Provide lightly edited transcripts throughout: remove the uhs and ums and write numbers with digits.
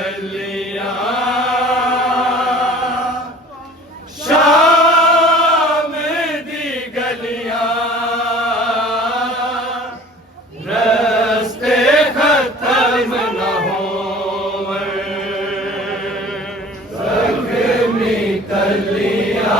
तलियां शाम दी गलियां रस्ते खत्म न होवे ज़ख्मी तलियां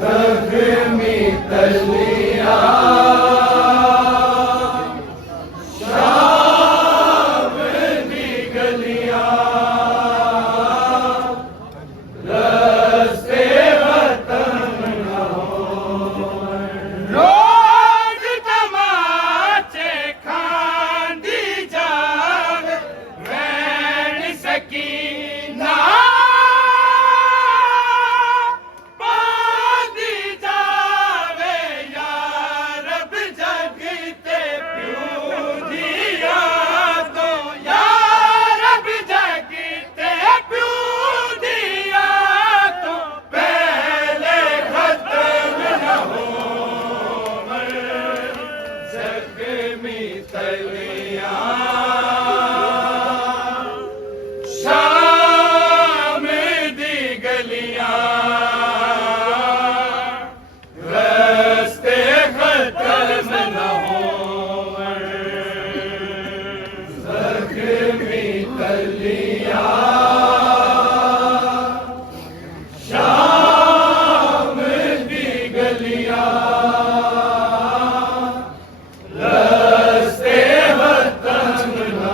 ज़ख्मी तलियां शाम दी गलियां रस्ते खत्म न होवे रोज़ तमाचे खांदी जावे वैन सकीना ज़ख्मी तलियां शाम दी गलियां रस्ते खत्म न होवे ज़ख्मी तलियां शाम दी गलियां रस्ते खत्म न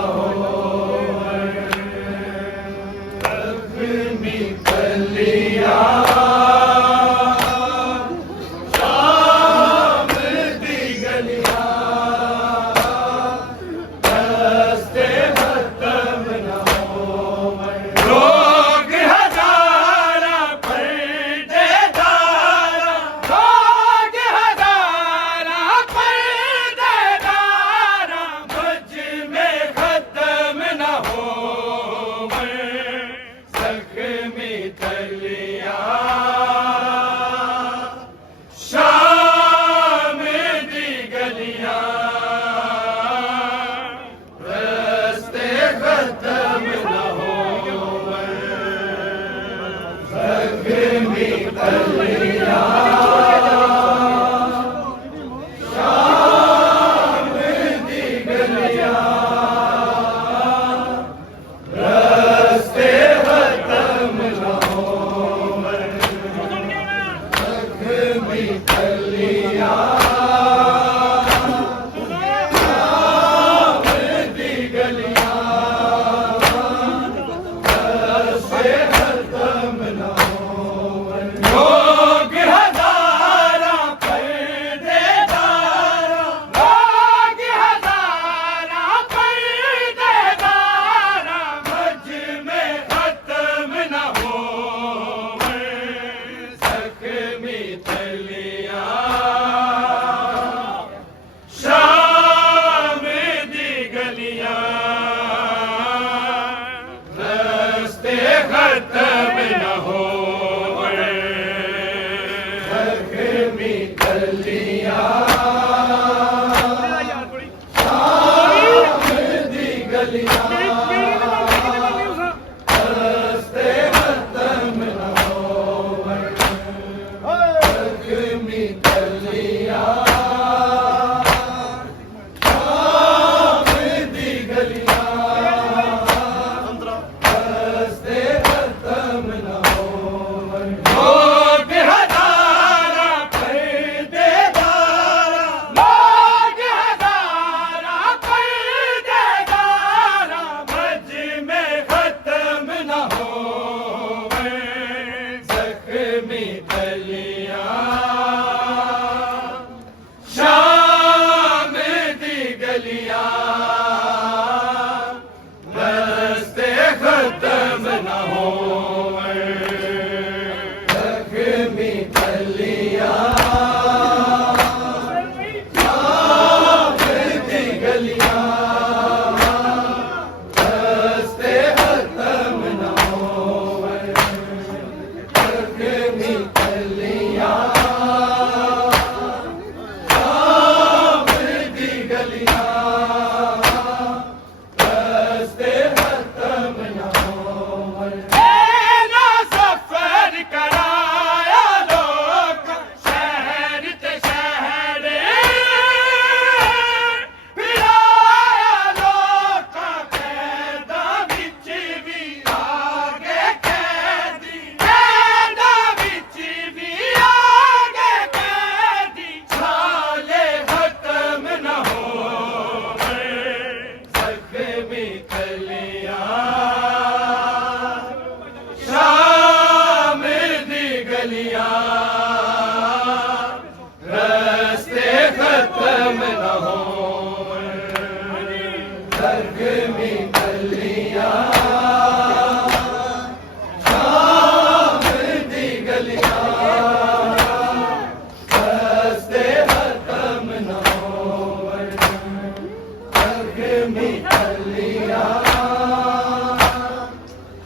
जख्मी कलियां शाम दी गलियां रस्ते खत्म न होवन जख्मी कलियां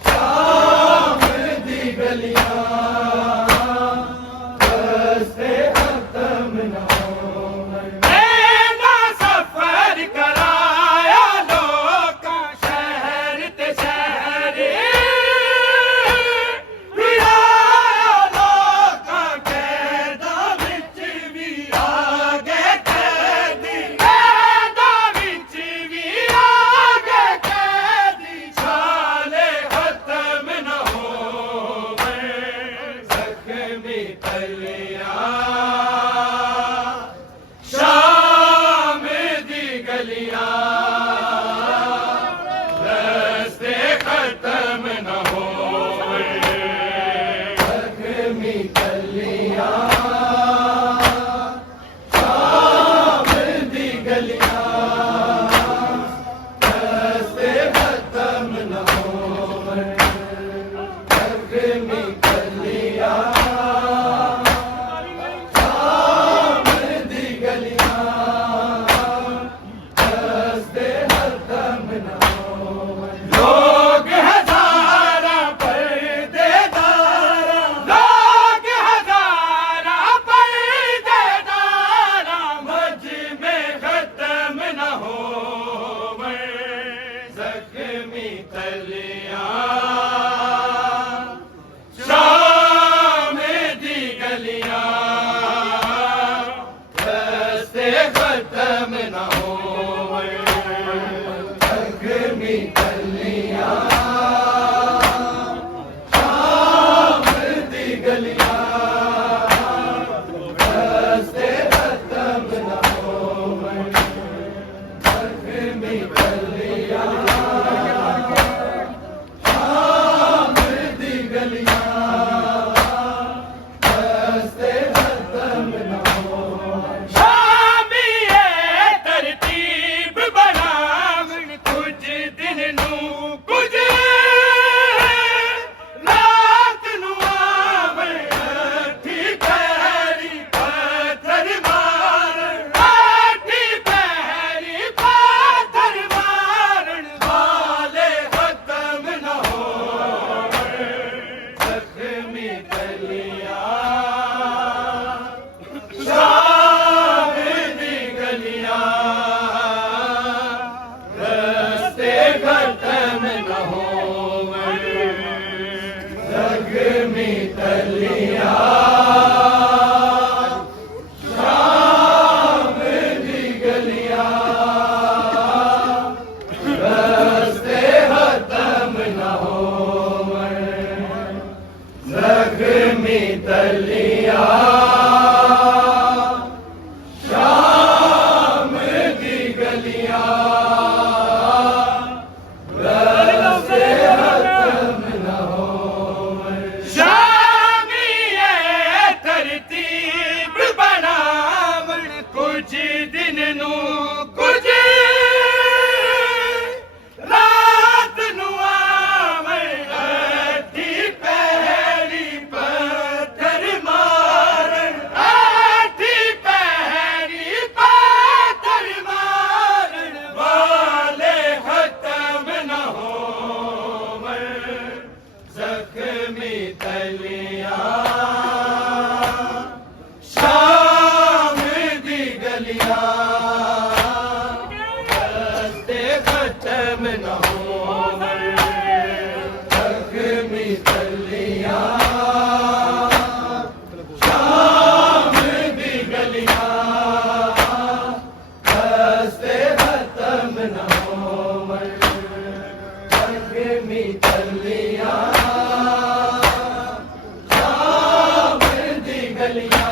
शाम दी गलियां रस्ते खत्म न होवन ना सफर कराया लोकां शहर ते शहर फिराया लोकां कैदां विच भी आ गए कैदी कैदां विच भी आ गए कैदी साले खत्म न होवे जख्मी कलियां शाम दी गलियां रस्ते खत्म न होवे जख्मी कलियां शाम दी गलियां रस्ते खत्म न होवन जख्मी कलियां शाम दी गलियां रस्ते खत्म न होवन लोग हजारा पर्देदारा लोग हजारा पर्देदारा मज में खत्म न होवे जख्मी कलियां शाम दी गलियां रस्ते खत्म न होवे जख्मी कलियां शाम दी गलियां रस्ते खत्म न होवे जख्मी कलियां शाम दी गलियां रस्ते खत्म न होवे शामी ये तरतीब बनावन कुछ दिन नू कुछ रात नू आवन अठी पैरी पत्थर मारन अठी पैरी पत्थर मारन वाले खत्म न होवे जख्मी कलियां शाम दी गलियां रस्ते खत्म न होवे जख्मी कलियां शाम दी गलियां रस्ते खत्म न होवे जख्मी कलियां शाम दी गलियां रस्ते खत्म न होवे शामी ये तरतीब बनावन कुछ दिन नू कुछ रात नू आवन अठी पैरी पत्थर मारन अठी पैरी पत्थर मारन वाले खत्म न होवे जख्मी कलियां शाम दी गलियां रस्ते खत्म न होवे जख्मी कलियां शाम दी गलियां रस्ते खत्म न होवे जख्मी कलियां शाम दी गलियां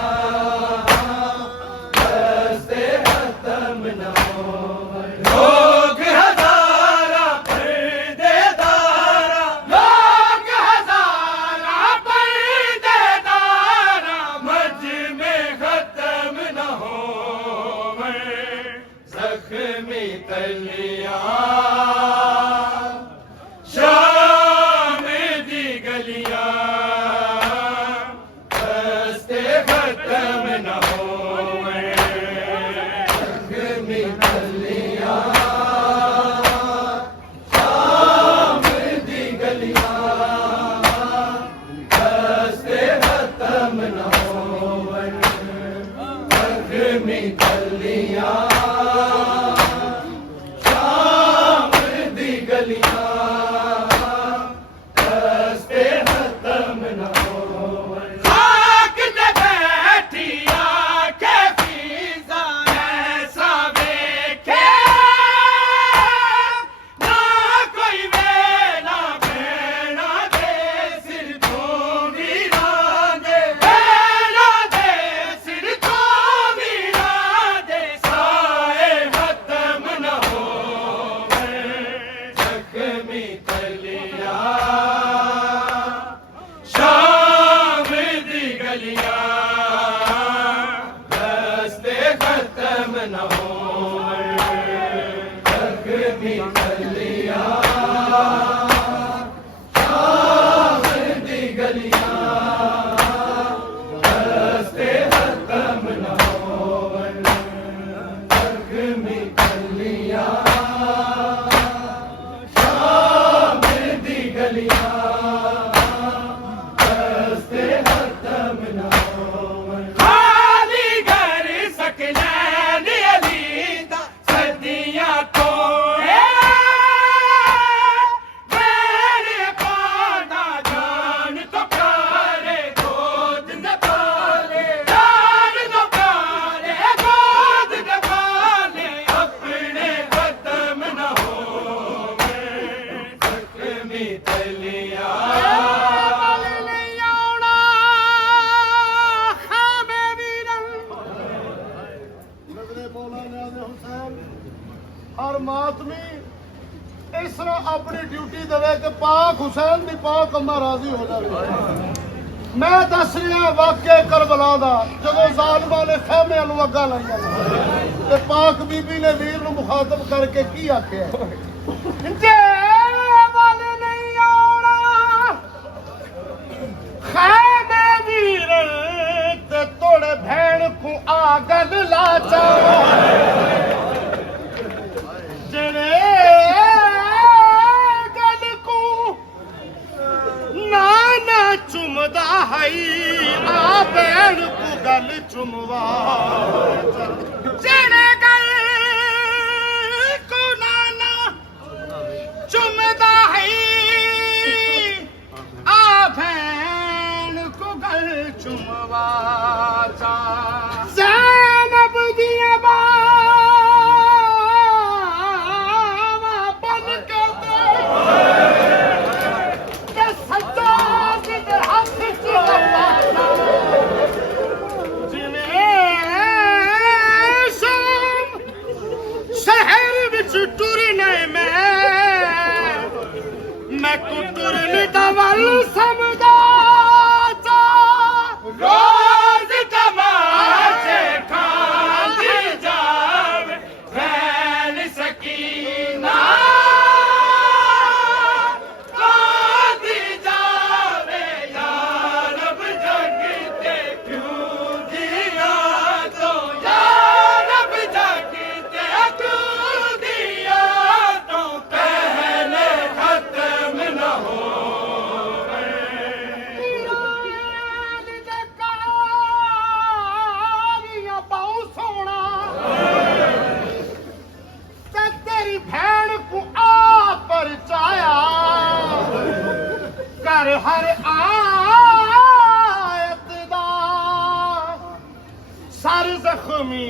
रस्ते खत्म न होवे लोग हजारा पर्देदारा लोग हजारा पर्देदारा मज में खत्म न होवे जख्मी कलियां गलियां शाम दी गलियां रस्ते खत्म न होवन जख्मी गलियां शाम दी गलियां रस्ते खत्म न होवन खाक ते बैठी आके फीसा ऐसा वेखे ना कोई वेला भैना दे सिर तो वीरा दे भैना दे सिर तो वीरा दे साए खत्म न होवे जख्मी गलियां शाम दी गलियां रस्ते खत्म न होवन जख्मी गलियां शाम दी गलियां रस्ते खत्म न होवन जख्मी गलियां शाम दी गलियां रस्ते खत्म न होवन खाली घर सकलैन अली दा सदियां तो मेरे पाना जान तो प्यारे गोद न पाले जान तो प्यारे गोद न पाले अपने खत्म न होवे जख्मी गलियां नजरे मौलाना ने हुसैन हर मातमी इस तरह अपनी ड्यूटी देवे कि पाक हुसैन दी पाक अम्मा राजी हो जाए। मैं दस रहा वाक्य करबला दा जदों ज़ालिमां ने खैमे नूं अग्गां लाईआं ते पाक बीबी ने वीर नूं मुखातब करके की आखिआ जे वल नहीं आउणा खैमे वीर ते तोड़े भैन को आ गल लाचा जड़े गल को नाना चुमदा हई आ भैन को गल चुमवा जड़े गल को नाना चुमदा हई आ भैन को गल चुमवा ज़ैनब दिया बावा बन के ते सज्जाद दे हथ च लपाता जिवें शाम शहर विच टुरने मैं को टुरन दा वल समझा रोज तमाशे खाती जावे भैन सकीना खाती जावे यार अब जगते क्यों दिया तो यार अब जगते क्यों दिया तो पहले खत्म न हो कर हर आयत दा सर जख्मी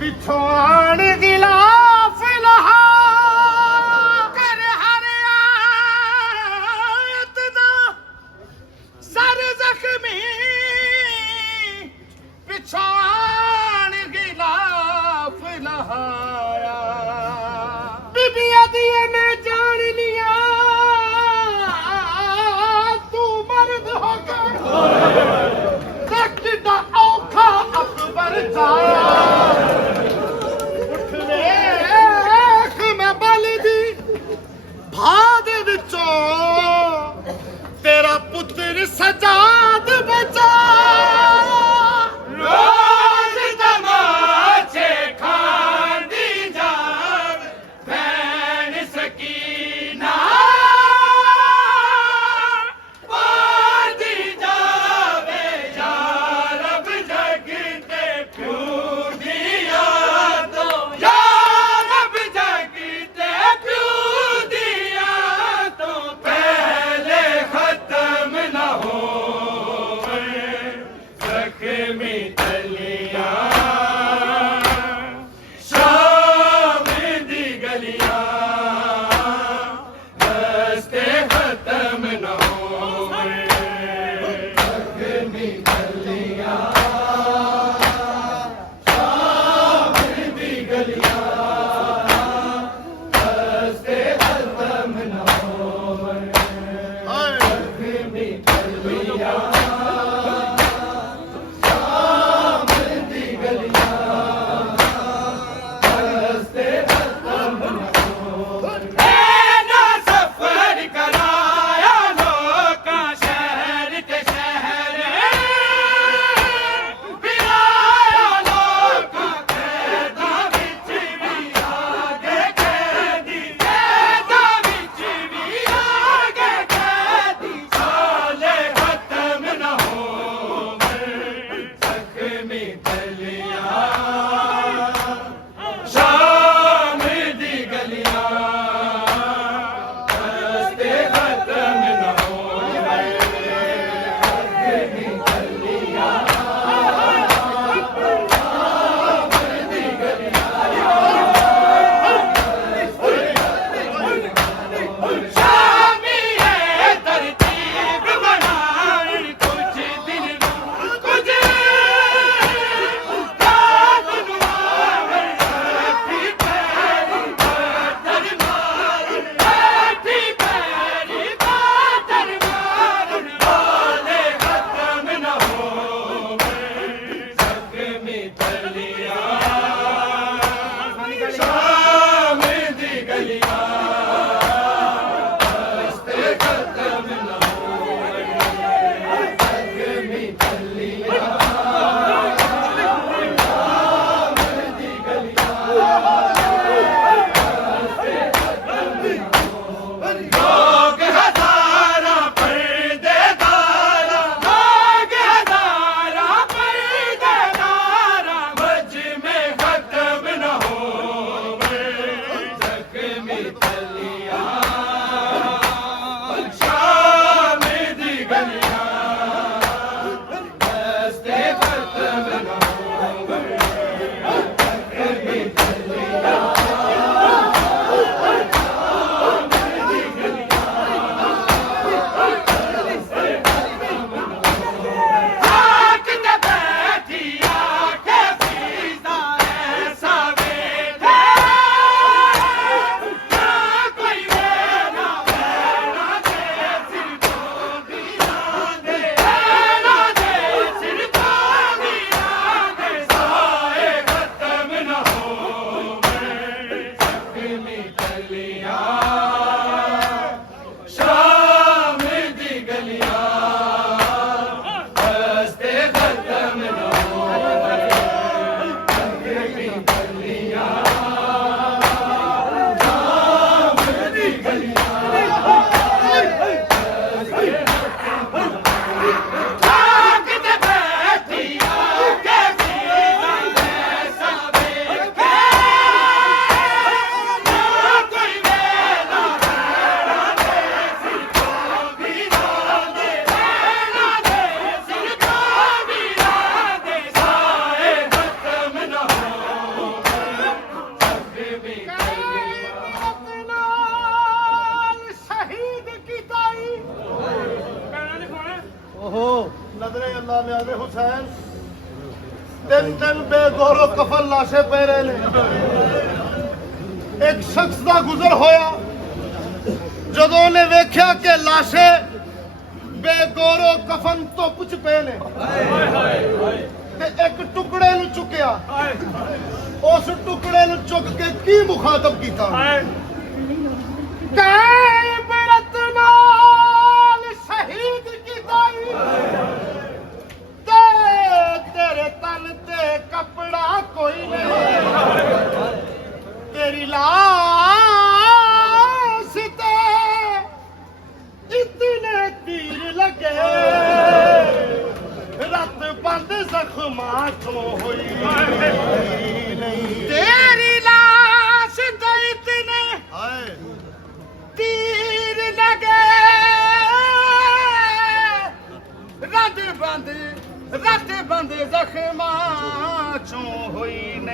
पिछों आन गिलाफ लहा कर हर आयत दा सर जख्मी पिछों आन गिलाफ लहाया बीबिया दिए मैं जान लिया तू मर्द हो गया कितना औखा अकबर जाया उठ वेख मैं बल दी भा दे विचों तेरा पुत्र सजाद बचा रोज तमाशे ਨਿਆਣੇ ਹੁਸੈਨ ਤਿੰਨ ਬੇਗੌਰੋ ਕਫਨ ਲਾਸ਼ੇ ਪੈ ਰਹੇ ਨੇ ਇੱਕ ਸ਼ਖਸ ਦਾ ਗੁਜ਼ਰ ਹੋਇਆ ਜਦੋਂ ਉਹਨੇ ਵੇਖਿਆ ਕਿ ਲਾਸ਼ੇ ਬੇਗੌਰੋ ਕਫਨ ਧੁੱਪ ਚ ਪਏ ਨੇ ਤੇ ਇੱਕ ਟੁਕੜੇ ਨੂੰ ਚੁੱਕਿਆ ਉਸ ਟੁਕੜੇ ਨੂੰ ਚੁੱਕ ਕੇ ਕੀ ਮੁਖਾਤਬ ਕੀਤਾ ਕੈ ਬਰਤ ਨਾਲ ਸ਼ਹੀਦ ਕੀਤਾ ਤੇ ਤੇਰੇ ਤਨ ਤੇ ਕੱਪੜਾ ਕੋਈ ਨਹੀਂ ਤੇਰੀ ਲਾਸ਼ ਤੇ ਇਤਨੇ ਤੀਰ ਲਗੇ ਰੱਤ ਬੰਦ ਜ਼ਖਮਾਂ ਚੋਂ ਹੋਈ ਨਹੀਂ ਤੇਰੀ ਲਾਸ਼ ਤੇ ਇਤਨੇ ਤੀਰ ਲਗੇ ਰੱਤ ਬੰਦ ਜ਼ਖਮਾਂ ਚੋਂ ਹੋਈ ਨਹੀਂ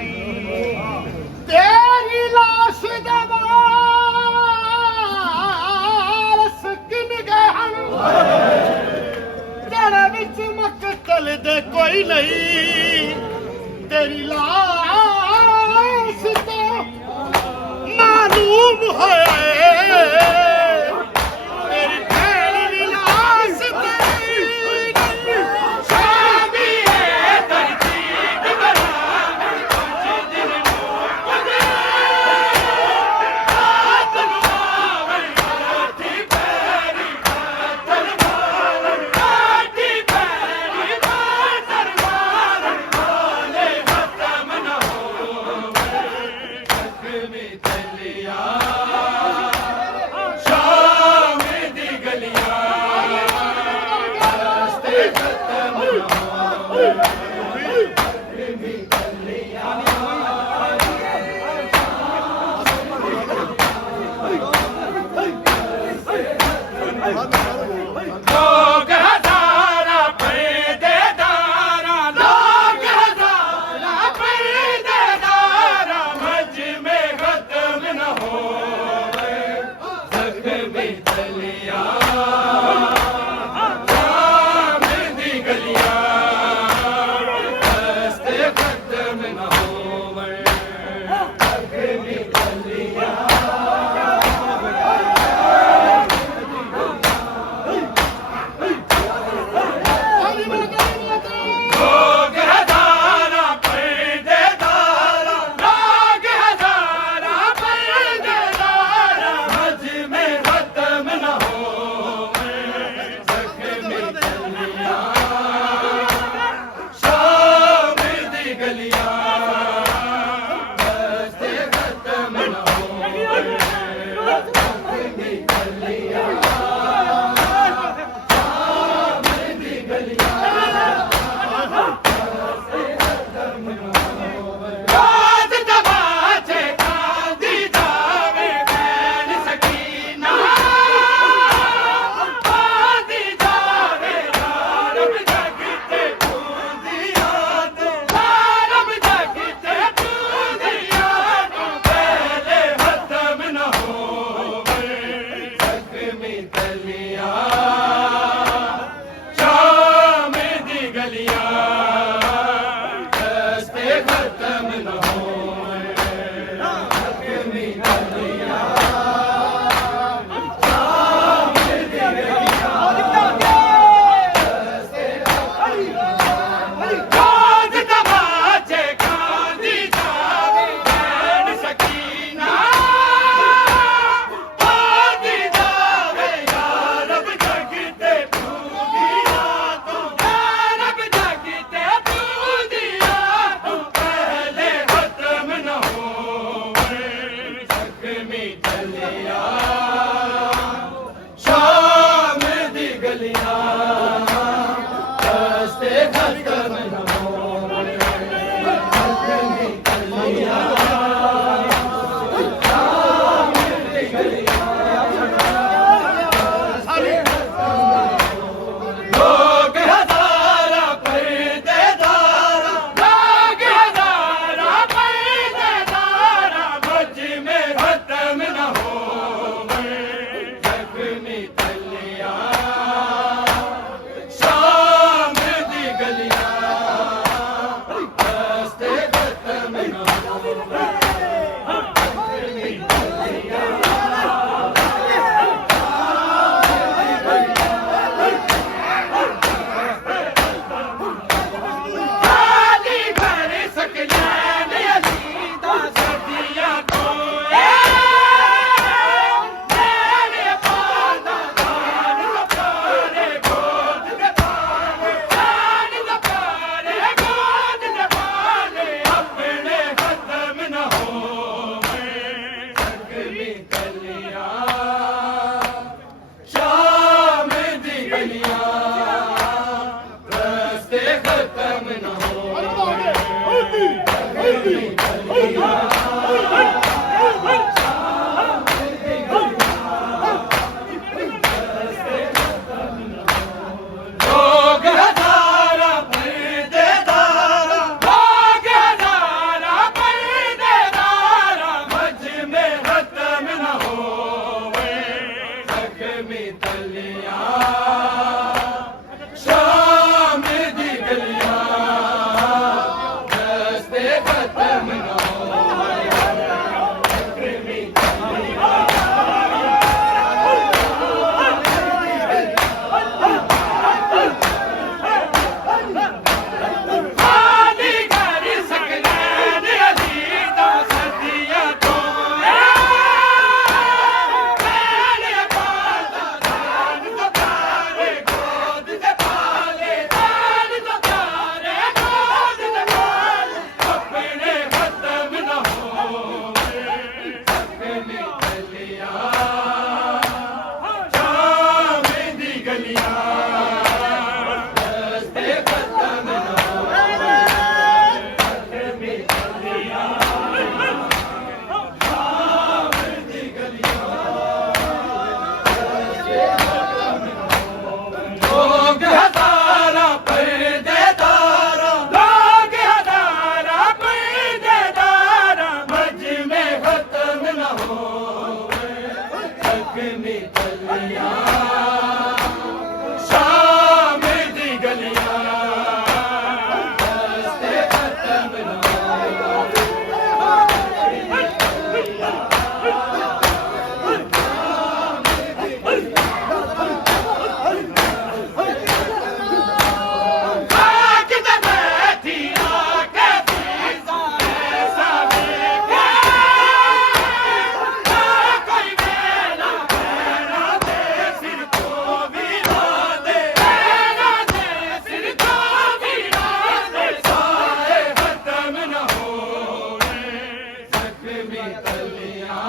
तलियां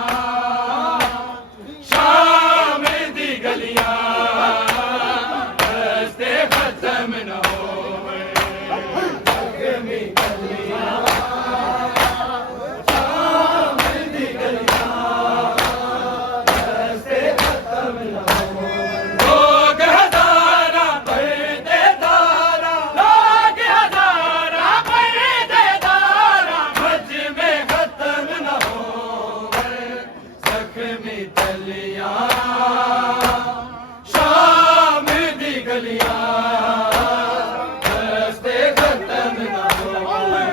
शाम दी गलियां रस्ते खत्म न होवे जख्मी तलियां शाम दी गलियां रस्ते खत्म न होवे लोग हजारा पर्देदारा लोग हजारा पर्देदारा मज में खत्म न होवे जख्मी तलियां शाम दी गलियां रस्ते खत्म न होवे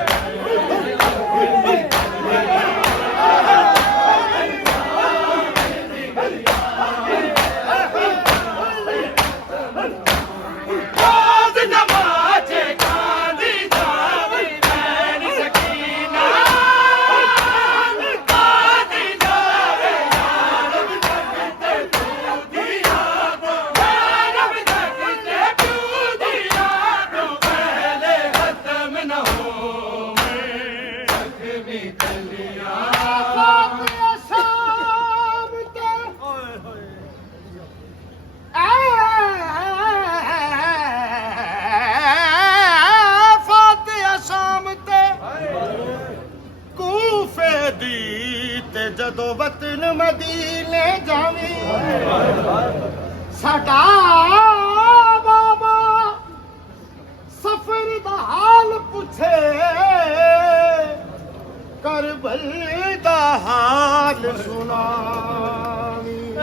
रोज नमाज़े कांदी जावे नैन सकीना कांदी जावे यारब जगते तू दिया तो यारब जगते तू दिया तो पहले खत्म न होवे जख्मी तलियां शाम ते फातिहा शाम ते ਕੂਫੇ ਦੀ ਤੇ ਜਦੋਂ ਵਤਨ ਮਦੀਨੇ ਜਾਵੀਂ ਸਾਡਾ ਬਾਬਾ ਸਫਰ ਦਾ ਹਾਲ ਪੁੱਛੇ ਕਰਬਲ ਦਾ ਹਾਲ ਸੁਣਾਵੀਂ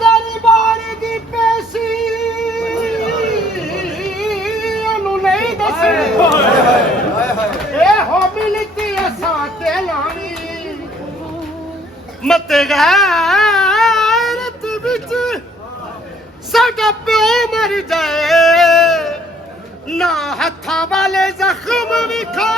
ਦਰਬਾਰ ਦੀ ਪੇਸ਼ੀ ਉਹਨੂੰ ਨਹੀਂ ਦੱਸਣੀ ਇਹ ਹੋ ਮਿਲਤੀ ਅਸਾਂ ਤੇ ਲਾਣੀ ਮਤੇ ਗੈਰਤ ਵਿੱਚ ਸਾਡਾ ਪਿਓ ਮਰ ਜਾਏ ਨਾ ਹੱਥਾਂ ਵਾਲੇ ਜ਼ਖਮ ਵਿਖਾ